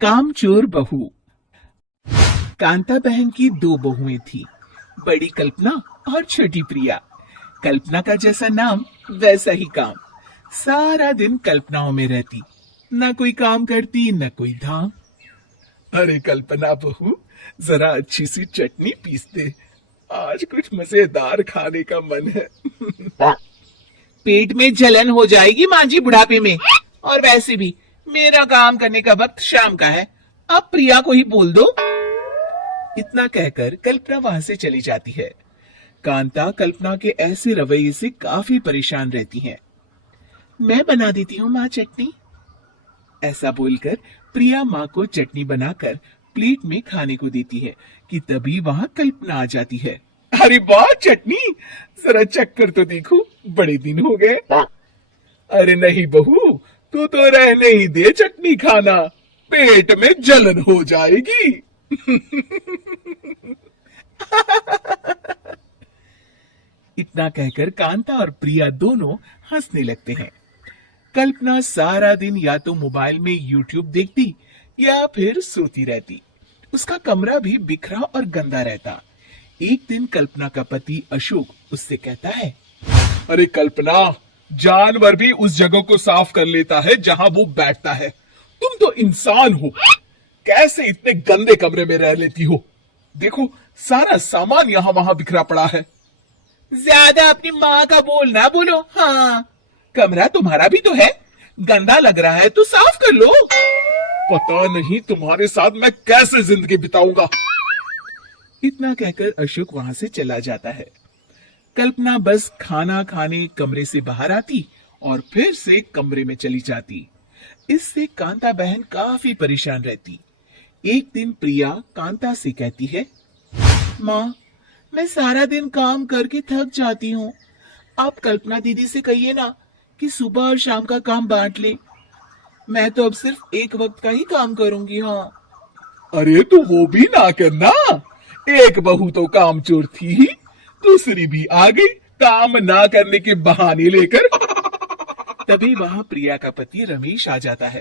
कामचोर बहू। कांता बहन की दो बहुएं थी, बड़ी कल्पना और छोटी प्रिया। कल्पना का जैसा नाम वैसा ही काम। सारा दिन कल्पनाओं में रहती, न कोई काम करती न कोई धाम। अरे कल्पना बहू, जरा अच्छी सी चटनी पीस दे, आज कुछ मजेदार खाने का मन है। पेट में जलन हो जाएगी मां जी बुढ़ापे में, और वैसे भी मेरा काम करने का वक्त शाम का है, अब प्रिया को ही बोल दो। इतना कहकर कल्पना वहां से चली जाती है। कांता कल्पना के ऐसे रवैये से काफी परेशान रहती है। मैं बना देती हूँ माँ चटनी, ऐसा बोलकर प्रिया माँ को चटनी बनाकर प्लेट में खाने को देती है कि तभी वहां कल्पना आ जाती है। अरे वाह चटनी, जरा चक्कर तो देखो, बड़े दिन हो गए। अरे नहीं बहू, तू तो रहने ही दे चटनी खाना, पेट में जलन हो जाएगी। इतना कहकर कांता और प्रिया दोनों हंसने लगते हैं। कल्पना सारा दिन या तो मोबाइल में यूट्यूब देखती या फिर सोती रहती। उसका कमरा भी बिखरा और गंदा रहता। एक दिन कल्पना का पति अशोक उससे कहता है, अरे कल्पना, जानवर भी उस जगह को साफ कर लेता है जहां वो बैठता है, तुम तो इंसान हो, कैसे इतने गंदे कमरे में रह लेती हो? देखो सारा सामान यहाँ वहां बिखरा पड़ा है। ज्यादा अपनी माँ का बोल ना बोलो। हाँ, कमरा तुम्हारा भी तो है, गंदा लग रहा है तो साफ कर लो। पता नहीं तुम्हारे साथ मैं कैसे जिंदगी बिताऊंगा। इतना कहकर अशोक वहां से चला जाता है। कल्पना बस खाना खाने कमरे से बाहर आती और फिर से कमरे में चली जाती। इससे कांता बहन काफी परेशान रहती। एक दिन प्रिया कांता से कहती है, माँ, मैं सारा दिन काम करके थक जाती हूँ, आप कल्पना दीदी से कहिए ना कि सुबह और शाम का काम बांट ले, मैं तो अब सिर्फ एक वक्त का ही काम करूंगी। हाँ। अरे तो वो भी ना करना, एक बहू तो कामचोर थी ही, दूसरी भी आ गई काम ना करने के बहाने लेकर। तभी वहां प्रिया का पति रमेश आ जाता है।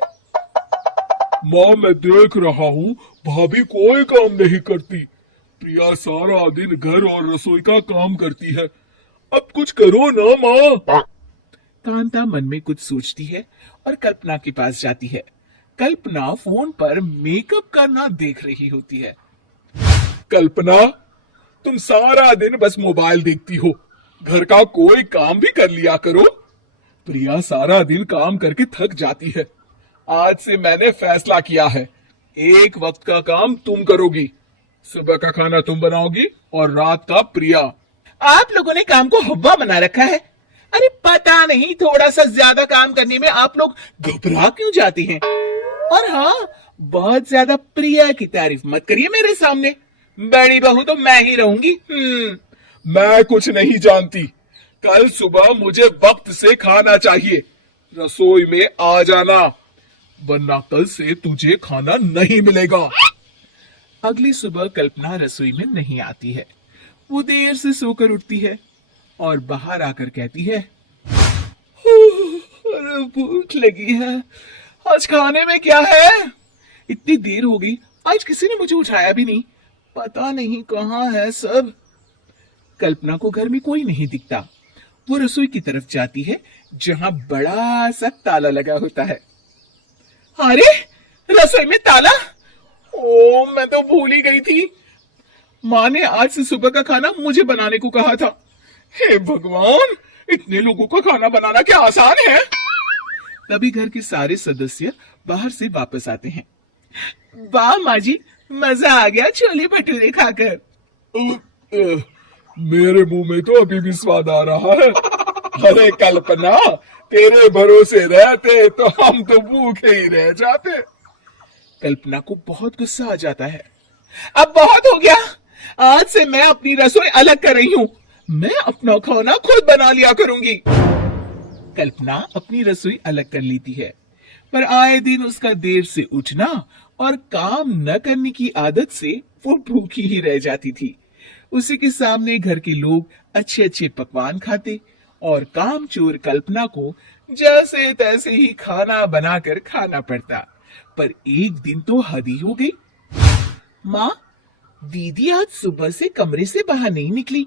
माँ, मैं देख रहा हूँ भाभी कोई काम नहीं करती, प्रिया सारा दिन घर और रसोई का काम करती है, अब कुछ करो ना माँ। कांता मन में कुछ सोचती है और कल्पना के पास जाती है। कल्पना फोन पर मेकअप करना देख रही होती है। कल्पना, तुम सारा दिन बस मोबाइल देखती हो, घर का कोई काम भी कर लिया करो। प्रिया सारा दिन काम करके थक जाती है, आज से मैंने फैसला किया है, एक वक्त का काम तुम करोगी, सुबह का खाना तुम बनाओगी और रात का प्रिया। आप लोगों ने काम को हव्वा बना रखा है। अरे पता नहीं थोड़ा सा ज्यादा काम करने में आप लोग घबरा क्यों जाते हैं। और हाँ, बहुत ज्यादा प्रिया की तारीफ मत करिए मेरे सामने, बड़ी बहू तो मैं ही रहूंगी। मैं कुछ नहीं जानती, कल सुबह मुझे वक्त से खाना चाहिए, रसोई में आ जाना, वरना कल से तुझे खाना नहीं मिलेगा। अगली सुबह कल्पना रसोई में नहीं आती है। वो देर से सोकर उठती है और बाहर आकर कहती है, अरे भूख लगी है, आज खाने में क्या है? इतनी देर हो गई, आज किसी ने मुझे उठाया भी नहीं, पता नहीं कहाँ है सब। कल्पना को घर में कोई नहीं दिखता। वो रसोई की तरफ जाती है जहां बड़ा सा ताला लगा होता है। अरे रसोई में ताला, ओ मैं तो भूल ही गई थी, माँ ने आज से सुबह का खाना मुझे बनाने को कहा था। हे भगवान, इतने लोगों का खाना बनाना क्या आसान है। तभी घर के सारे सदस्य बाहर से वापस आते हैं। वाह माँ जी, मजा आ गया छोले भटूरे खाकर। मेरे मुंह में तो अभी भी स्वाद आ रहा है। अरे कल्पना, तेरे भरोसे रहते तो हम तो भूखे ही रह जाते। कल्पना को बहुत गुस्सा आ जाता है। अब बहुत हो गया, आज से मैं अपनी रसोई अलग कर रही हूँ, मैं अपना खाना खुद बना लिया करूंगी। कल्पना अपनी रसोई अलग कर लेती है, पर आए दिन उसका देर से उठना और काम न करने की आदत से वो भूखी ही रह जाती थी। उसी के सामने घर के लोग अच्छे अच्छे पकवान खाते और कामचोर कल्पना को जैसे तैसे ही खाना बनाकर खाना पड़ता। पर एक दिन तो हद ही हो गई। माँ, दीदी आज सुबह से कमरे से बाहर नहीं निकली,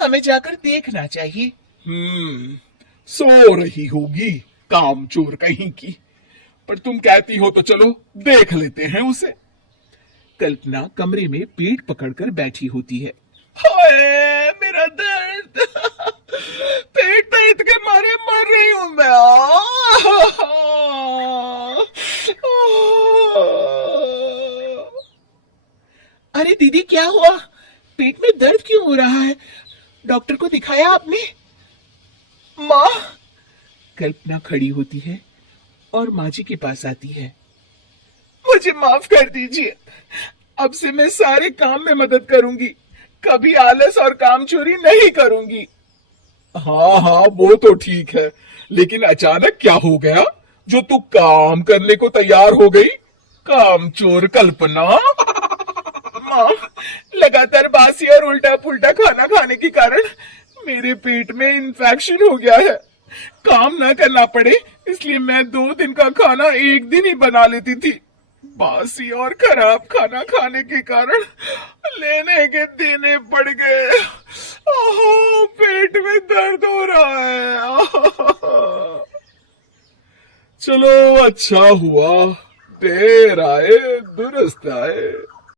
हमें जाकर देखना चाहिए। सो रही होगी, कामचोर कहीं की। पर तुम कहती हो तो चलो देख लेते हैं उसे। कल्पना कमरे में पेट पकड़कर बैठी होती है। हाय मेरा दर्द, पेट दर्द के मारे मर रही हूं मैं। अरे दीदी, क्या हुआ? पेट में दर्द क्यों हो रहा है? डॉक्टर को दिखाया आपने? माँ, कल्पना खड़ी होती है और माँ जी के पास आती है। मुझे माफ कर दीजिए, अब से मैं सारे काम में मदद करूंगी, कभी आलस और काम चोरी नहीं करूंगी। हाँ हाँ, वो तो ठीक है, लेकिन अचानक क्या हो गया जो तू काम करने को तैयार हो गई? कामचोर कल्पना। माँ, लगातार बासी और उल्टा पुल्टा खाना खाने के कारण मेरे पेट में इन्फेक्शन हो गया है। काम ना करना पड़े इसलिए मैं 2 दिन का खाना एक दिन ही बना लेती थी। बासी और खराब खाना खाने के कारण लेने के देने पड़ गए। पेट में दर्द हो रहा है। चलो अच्छा हुआ, देर आए दुरुस्त आए।